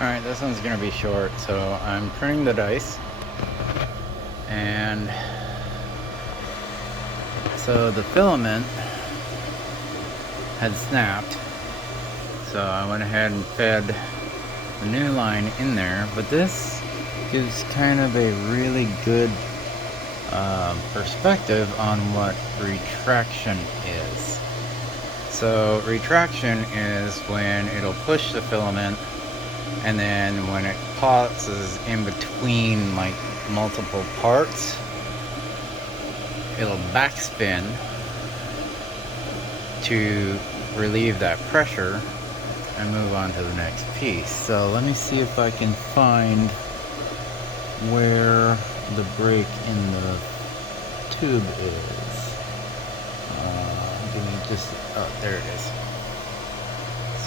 Alright, this one's gonna be short, so I'm printing the dice. And so the filament had snapped. So I went ahead and fed the new line in there. But this gives kind of a really good perspective on what retraction is. So retraction is when it'll push the filament, and then when it pauses in between like multiple parts, it'll backspin to relieve that pressure and move on to the next piece. So let me see if I can find where the break in the tube is. Give me just, oh, there it is.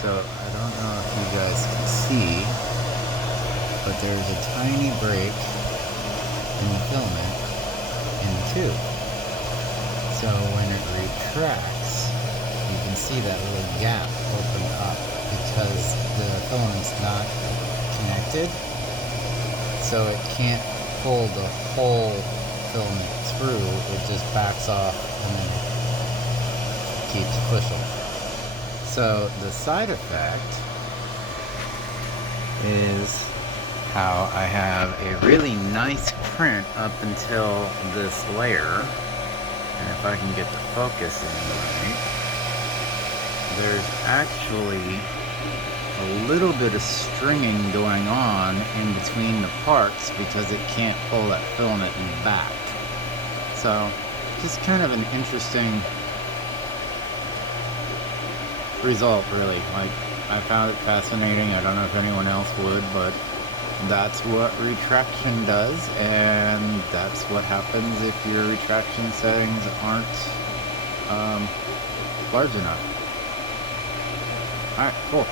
So I don't know if you guys can see, but there's a tiny break in the filament in the tube. So when it retracts, you can see that little gap open up because the filament's not connected. So it can't pull the whole filament through, it just backs off and then keeps pushing. So the side effect is how I have a really nice print up until this layer, and if I can get the focus in right, there's actually a little bit of stringing going on in between the parts because it can't pull that filament back. So just kind of an interesting result, really. Like, I found it fascinating. I don't know if anyone else would, but that's what retraction does, and that's what happens if your retraction settings aren't large enough. Alright, cool.